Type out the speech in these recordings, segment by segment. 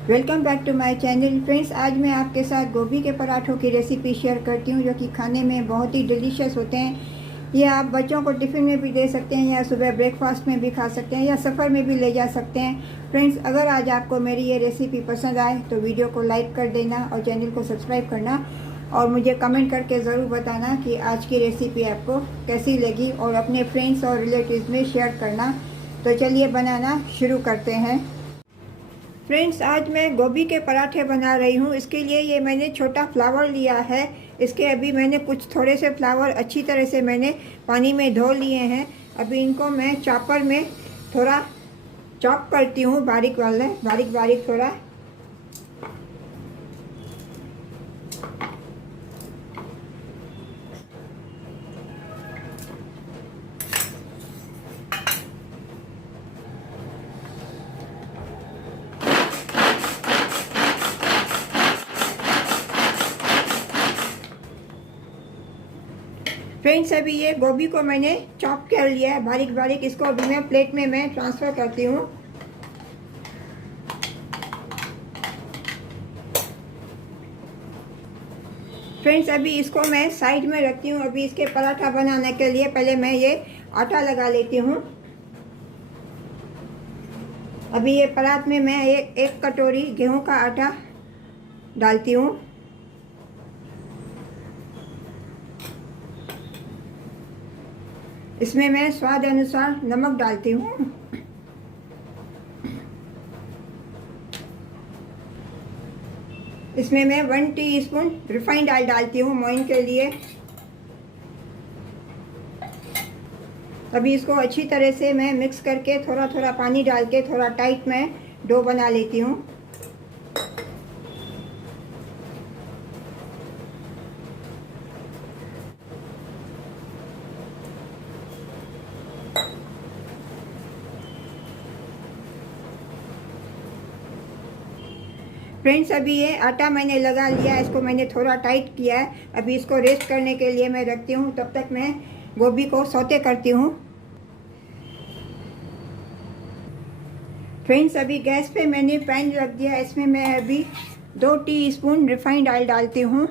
Welcome back to my channel. Friends, आज मैं आपके साथ गोभी के पराठों की रेसिपी शेयर करती हूँ जो कि खाने में बहुत ही डिलीशियस होते हैं। ये आप बच्चों को टिफ़िन में भी दे सकते हैं या सुबह ब्रेकफास्ट में भी खा सकते हैं या सफ़र में भी ले जा सकते हैं। फ्रेंड्स, अगर आज आपको मेरी ये रेसिपी पसंद आए तो वीडियो को लाइक कर देना और चैनल को सब्सक्राइब करना और मुझे कमेंट करके ज़रूर बताना कि आज की रेसिपी आपको कैसी लगी और अपने फ्रेंड्स और रिलेटिव्स में शेयर करना। तो चलिए बनाना शुरू करते हैं। फ्रेंड्स, आज मैं गोभी के पराठे बना रही हूँ। इसके लिए ये मैंने छोटा फ्लावर लिया है। इसके अभी मैंने कुछ थोड़े से फ्लावर अच्छी तरह से मैंने पानी में धो लिए हैं। अभी इनको मैं चॉपर में थोड़ा चॉप करती हूँ, बारीक बारीक थोड़ा। फ्रेंड्स, अभी ये गोभी को मैंने चॉप कर लिया है बारीक बारीक। इसको अभी मैं प्लेट में ट्रांसफ़र करती हूँ। फ्रेंड्स, अभी इसको मैं साइड में रखती हूँ। अभी इसके पराठा बनाने के लिए पहले मैं ये आटा लगा लेती हूँ। अभी ये परात में मैं एक कटोरी गेहूं का आटा डालती हूँ। इसमें मैं स्वाद अनुसार नमक डालती हूँ। इसमें मैं 1 टीस्पून रिफाइंड ऑयल डालती हूँ मोइन के लिए। अभी इसको अच्छी तरह से मैं मिक्स करके थोड़ा थोड़ा पानी डाल के थोड़ा टाइट मैं डो बना लेती हूँ। फ्रेंड्स, अभी ये आटा मैंने लगा लिया है। इसको मैंने थोड़ा टाइट किया है। अभी इसको रेस्ट करने के लिए मैं रखती हूँ। तब तक मैं गोभी को सौते करती हूँ। फ्रेंड्स, अभी गैस पे मैंने पैन रख दिया। इसमें मैं अभी 2 टीस्पून रिफाइंड ऑयल डालती हूँ।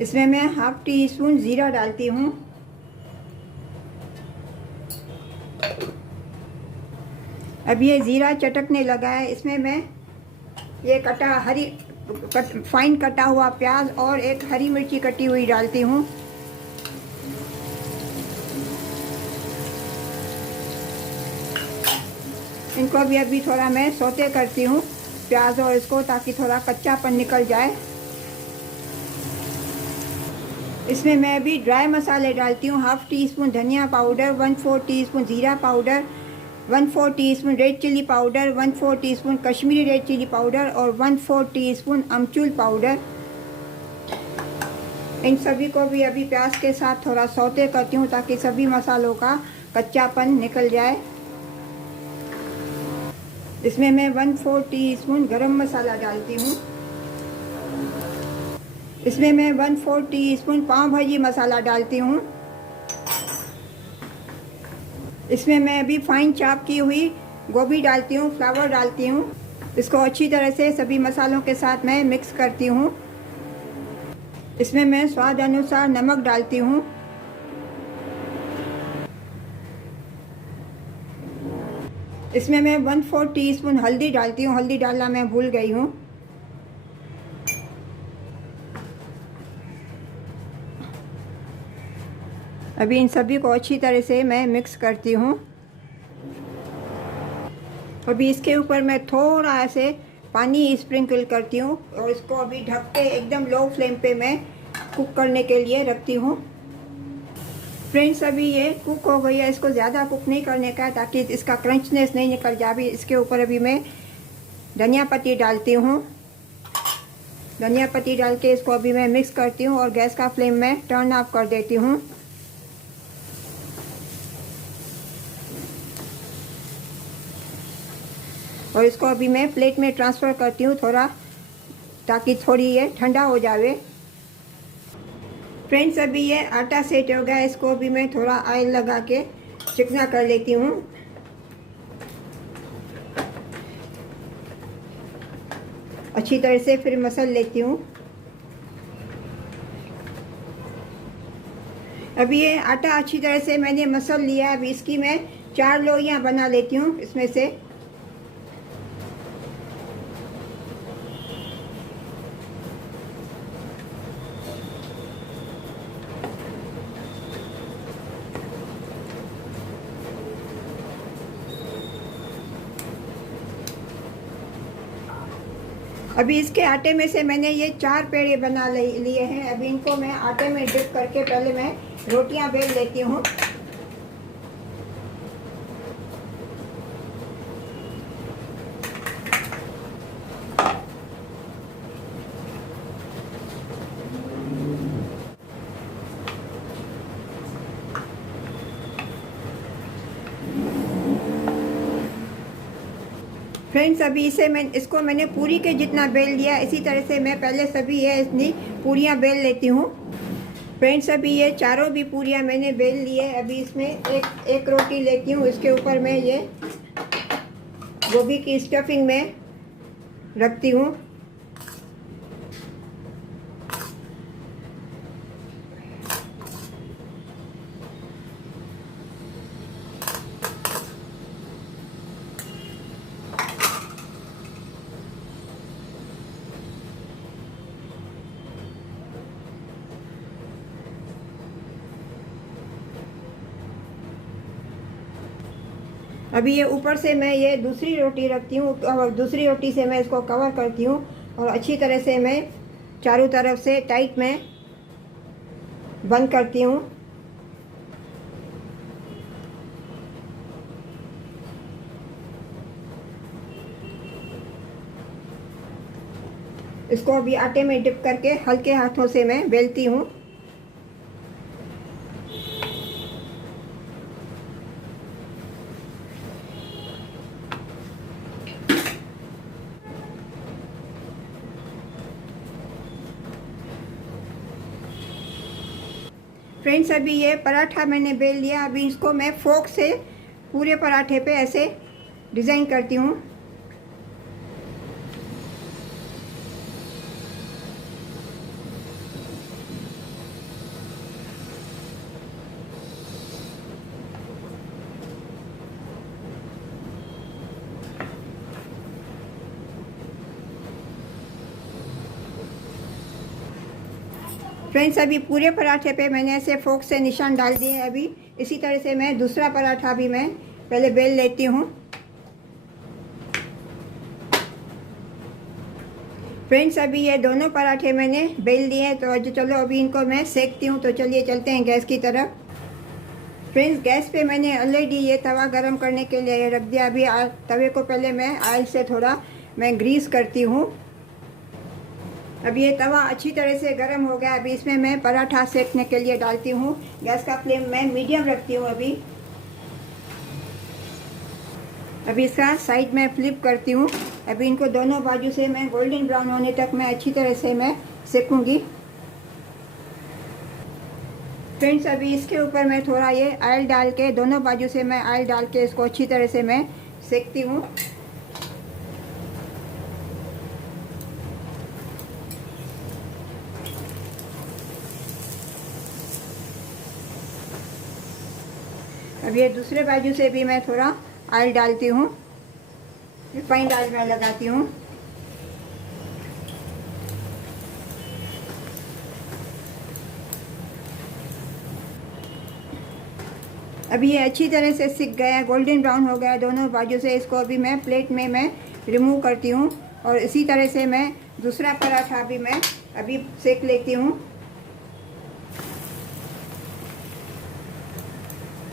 इसमें मैं हाफ टीस्पून ज़ीरा डालती हूँ। अब ये ज़ीरा चटकने लगा है। इसमें मैं ये फाइन कटा हुआ प्याज और एक हरी मिर्ची कटी हुई डालती हूँ। इनको भी अभी थोड़ा मैं सौते करती हूँ प्याज और इसको, ताकि थोड़ा कच्चापन निकल जाए। इसमें मैं अभी ड्राई मसाले डालती हूँ। हाफ टीस्पून धनिया पाउडर, 1/4 टीस्पून ज़ीरा powder, 1/4 teaspoon red chilli powder, 1/4 टीस्पून कश्मीरी रेड चिली पाउडर और 1/4 टीस्पून अमचूर पाउडर। इन सभी को भी अभी प्याज के साथ थोड़ा सौते करती हूँ ताकि सभी मसालों का कच्चापन निकल जाए। इसमें मैं 1/4 टीस्पून गरम मसाला डालती हूँ। इसमें मैं 1/4 टीस्पून पाव भाजी मसाला डालती हूँ। इसमें मैं अभी फाइन चॉप की हुई गोभी डालती हूँ, फ्लावर डालती हूँ। इसको अच्छी तरह से सभी मसालों के साथ मैं मिक्स करती हूँ। इसमें मैं स्वाद अनुसार नमक डालती हूँ। इसमें मैं 1/4 टीस्पून हल्दी डालती हूँ। हल्दी डालना मैं भूल गई हूँ। अभी इन सभी को अच्छी तरह से मैं मिक्स करती हूँ। अभी इसके ऊपर मैं थोड़ा ऐसे पानी स्प्रिंकल करती हूँ और इसको अभी ढक के एकदम लो फ्लेम पे मैं कुक करने के लिए रखती हूँ। फ्रेंड्स, अभी ये कुक हो गई है। इसको ज़्यादा कुक नहीं करने का है ताकि इसका क्रंचनेस नहीं निकल जाए। अभी इसके ऊपर अभी मैं धनिया पत्ती डालती हूँ। धनिया पत्ती डाल के इसको अभी मैं मिक्स करती हूँ और गैस का फ्लेम मैं टर्न ऑफ कर देती हूँ। और इसको अभी मैं प्लेट में ट्रांसफ़र करती हूँ थोड़ा, ताकि थोड़ी ये ठंडा हो जाए। फ्रेंड्स, अभी ये आटा सेट हो गया। इसको भी मैं थोड़ा ऑयल लगा के चिकना कर लेती हूँ। अच्छी तरह से फिर मसल लेती हूँ। अभी ये आटा अच्छी तरह से मैंने मसल लिया। अभी इसकी मैं 4 लोइयाँ बना लेती हूँ इसमें से। अभी इसके आटे में से मैंने ये 4 पेड़े बना लिए हैं। अभी इनको मैं आटे में डिप करके पहले मैं रोटियां बेल लेती हूँ। फ्रेंड्स, अभी इसको मैंने पूरी के जितना बेल लिया। इसी तरह से मैं पहले सभी ये इतनी पूरियां बेल लेती हूँ। फ्रेंड्स, अभी ये चारों भी पूरियां मैंने बेल ली है। अभी इसमें एक रोटी लेती हूँ। इसके ऊपर मैं ये गोभी की स्टफिंग में रखती हूँ। अभी ये ऊपर से मैं ये दूसरी रोटी रखती हूँ और दूसरी रोटी से मैं इसको कवर करती हूँ और अच्छी तरह से मैं चारों तरफ से टाइट में बंद करती हूँ। इसको अभी आटे में डिप करके हल्के हाथों से मैं बेलती हूँ। फ्रेंड्स, अभी ये पराठा मैंने बेल लिया। अभी इसको मैं फोक से पूरे पराठे पे ऐसे डिज़ाइन करती हूँ। फ्रेंड्स, अभी पूरे पराठे पे मैंने ऐसे फोक से निशान डाल दिए हैं। अभी इसी तरह से मैं दूसरा पराठा भी मैं पहले बेल लेती हूँ। फ्रेंड्स, अभी ये दोनों पराठे मैंने बेल दिए हैं। तो चलो अभी इनको मैं सेकती हूँ। तो चलिए चलते हैं गैस की तरफ। फ्रेंड्स, गैस पे मैंने ऑलरेडी ये तवा गरम करने के लिए रख दिया। अभी तवे को पहले मैं ऑयल से थोड़ा मैं ग्रीस करती हूँ। अभी ये तवा अच्छी तरह से गर्म हो गया। अभी इसमें मैं पराठा सेकने के लिए डालती हूँ। गैस का फ्लेम मैं मीडियम रखती हूँ। अभी इसका साइड में फ्लिप करती हूँ। अभी इनको दोनों बाजू से मैं गोल्डन ब्राउन होने तक मैं अच्छी तरह से मैं सेकूँगी। फ्रेंड्स, अभी इसके ऊपर मैं थोड़ा ये ऑयल डाल के दोनों बाजू से मैं ऑयल डाल के इसको अच्छी तरह से मैं सेकती हूँ। अब ये दूसरे बाजू से भी मैं थोड़ा ऑयल डालती हूँ। रिफाइंड ऑयल मैं लगाती हूँ। अभी ये अच्छी तरह से सिक गया, गोल्डन ब्राउन हो गया दोनों बाजू से। इसको अभी मैं प्लेट में मैं रिमूव करती हूँ और इसी तरह से मैं दूसरा पराठा भी मैं अभी सेक लेती हूँ।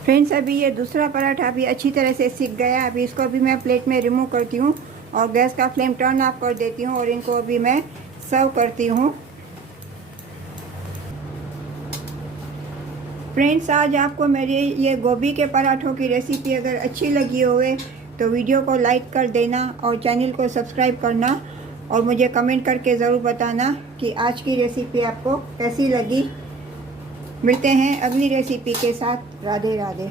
फ्रेंड्स, अभी ये दूसरा पराठा भी अच्छी तरह से सिक गया। अभी इसको भी मैं प्लेट में रिमूव करती हूँ और गैस का फ्लेम टर्न ऑफ कर देती हूँ और इनको अभी मैं सर्व करती हूँ। फ्रेंड्स, आज आपको मेरी ये गोभी के पराठों की रेसिपी अगर अच्छी लगी होवे तो वीडियो को लाइक कर देना और चैनल को सब्सक्राइब करना और मुझे कमेंट करके ज़रूर बताना कि आज की रेसिपी आपको कैसी लगी। मिलते हैं अगली रेसिपी के साथ। राधे राधे।